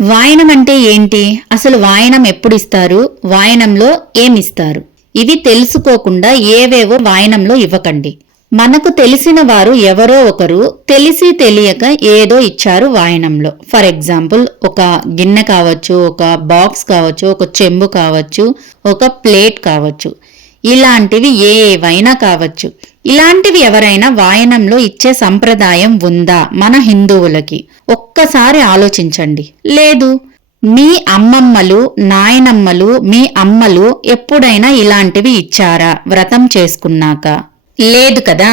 వాయనం అంటే ఏంటి? అసలు వాయనం ఎప్పుడు ఇస్తారు వాయనంలో ఏమిస్తారు? ఇవి తెలుసుకోకుండా ఏవేవో వాయనంలో ఇవ్వకండి. మనకు తెలిసిన వారు ఎవరో ఒకరు తెలిసి తెలియక ఏదో ఇచ్చారు వాయనంలో. ఫర్ ఎగ్జాంపుల్ ఒక గిన్నె కావచ్చు ఒక బాక్స్ కావచ్చు ఒక చెంబు కావచ్చు ఒక ప్లేట్ కావచ్చు. ఇలాంటివి ఏవైనా కావచ్చు. ఇలాంటివి ఎవరైనా వాయనంలో ఇచ్చే సంప్రదాయం ఉందా మన హిందువులకి? ఒక్కసారి ఆలోచించండి. లేదు మీ అమ్మమ్మలు నాయనమ్మలు మీ అమ్మలు ఎప్పుడైనా ఇలాంటివి ఇచ్చారా వ్రతం చేసుకున్నాక? లేదు కదా.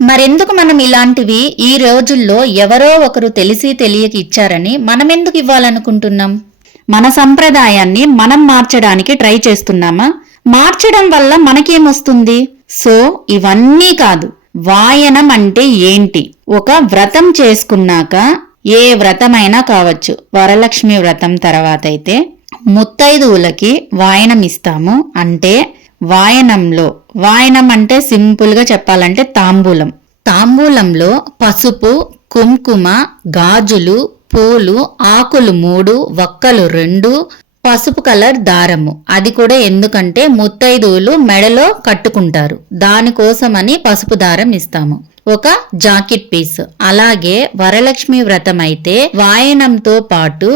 మరెందుకు మనం ఇలాంటివి ఈ రోజుల్లో ఎవరో ఒకరు తెలిసి తెలియక ఇచ్చారని మనమెందుకు ఇవ్వాలనుకుంటున్నాం? మన సంప్రదాయాన్ని మనం మార్చడానికి ట్రై చేస్తున్నామా? మార్చడం వల్ల మనకేమొస్తుంది? సో ఇవన్నీ కాదు. వాయనం అంటే ఏంటి? ఒక వ్రతం చేసుకున్నాక ఏ వ్రతమైనా కావచ్చు. వరలక్ష్మి వ్రతం తర్వాత అయితే ముత్తైదువులకి వాయనం ఇస్తాము. అంటే వాయనంలో వాయనం అంటే సింపుల్గా చెప్పాలంటే తాంబూలం. తాంబూలంలో పసుపు కుంకుమ గాజులు పూలు ఆకులు మూడు వక్కలు రెండు పసుపు కలర్ దారము. అది కూడా ఎందుకంటే ముత్తైదువులు మెడలో కట్టుకుంటారు. దానికోసమని పసుపు దారం ఇస్తాము. ఒక జాకెట్ పీస్. అలాగే వరలక్ష్మి వ్రతం అయితే వాయనంతో పాటు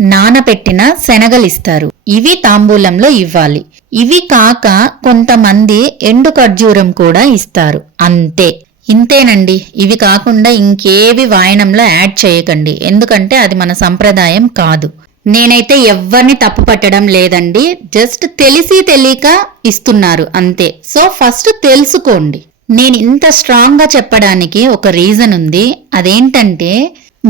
నానపెట్టిన శనగలిస్తారు. ఇవి తాంబూలంలో ఇవ్వాలి. ఇవి కాక కొంతమంది ఎండు ఖర్జూరం కూడా ఇస్తారు. అంతే. ఇంతేనండి. ఇవి కాకుండా ఇంకేవి వాయనంలో యాడ్ చేయకండి. ఎందుకంటే అది మన సంప్రదాయం కాదు. నేనైతే ఎవ్వరిని తప్పు పట్టడం లేదండి. జస్ట్ తెలిసి తెలియక ఇస్తున్నారు అంతే. సో ఫస్ట్ తెలుసుకోండి. నేను ఇంత స్ట్రాంగ్గా చెప్పడానికి ఒక రీజన్ ఉంది. అదేంటంటే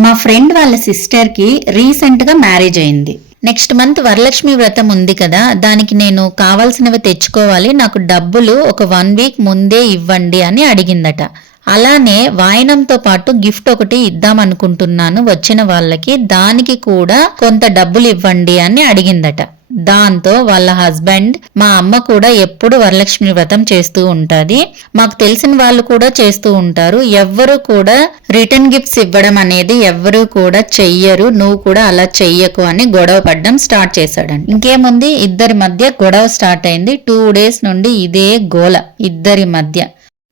మా ఫ్రెండ్ వాళ్ళ సిస్టర్కి రీసెంట్గా మ్యారేజ్ అయింది. నెక్స్ట్ మంత్ వరలక్ష్మి వ్రతం ఉంది కదా దానికి నేను కావాల్సినవి తెచ్చుకోవాలి నాకు డబ్బులు ఒక వన్ వీక్ ముందే ఇవ్వండి అని అడిగిందట. అలానే వాయనంతో పాటు గిఫ్ట్ ఒకటి ఇద్దాం అనుకుంటున్నాను వచ్చిన వాళ్ళకి. దానికి కూడా కొంత డబ్బులు ఇవ్వండి అని అడిగిందట. దాంతో వాళ్ళ హస్బెండ్ మా అమ్మ కూడా ఎప్పుడు వరలక్ష్మి వ్రతం చేస్తూ ఉంటుంది. మాకు తెలిసిన వాళ్ళు కూడా చేస్తూ ఉంటారు. ఎవ్వరు కూడా రిటర్న్ గిఫ్ట్స్ ఇవ్వడం అనేది ఎవ్వరు కూడా చెయ్యరు. నువ్వు కూడా అలా చెయ్యకు అని గొడవ పడడం స్టార్ట్ చేశాడండి ఇంకేముంది ఇద్దరి మధ్య గొడవ స్టార్ట్ అయింది. టూ డేస్ నుండి ఇదే గోల. ఇద్దరి మధ్య.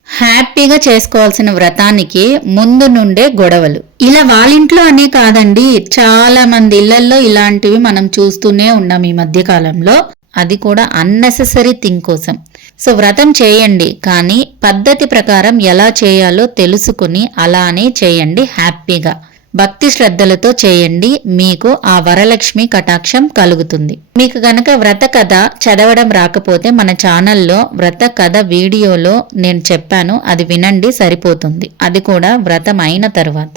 హ్యాపీగా చేసుకోవాల్సిన వ్రతానికి ముందు నుండే గొడవలు. ఇలా వాళ్ళింట్లో అనే కాదండి చాలా మంది ఇళ్ళల్లో ఇలాంటివి మనం చూస్తూనే ఉన్నాం ఈ మధ్య కాలంలో. అది కూడా అన్నెసెసరీ థింగ్ కోసం. సో వ్రతం చేయండి కానీ పద్ధతి ప్రకారం ఎలా చేయాలో తెలుసుకుని అలానే చేయండి హ్యాపీగా. భక్తి శ్రద్ధలతో చేయండి. మీకు ఆ వరలక్ష్మి కటాక్షం కలుగుతుంది. మీకు గనక వ్రత కథ చదవడం రాకపోతే మన ఛానల్లో వ్రత కథ వీడియోలో నేను చెప్పాను. అది వినండి సరిపోతుంది. అది కూడా వ్రతం అయిన తర్వాత.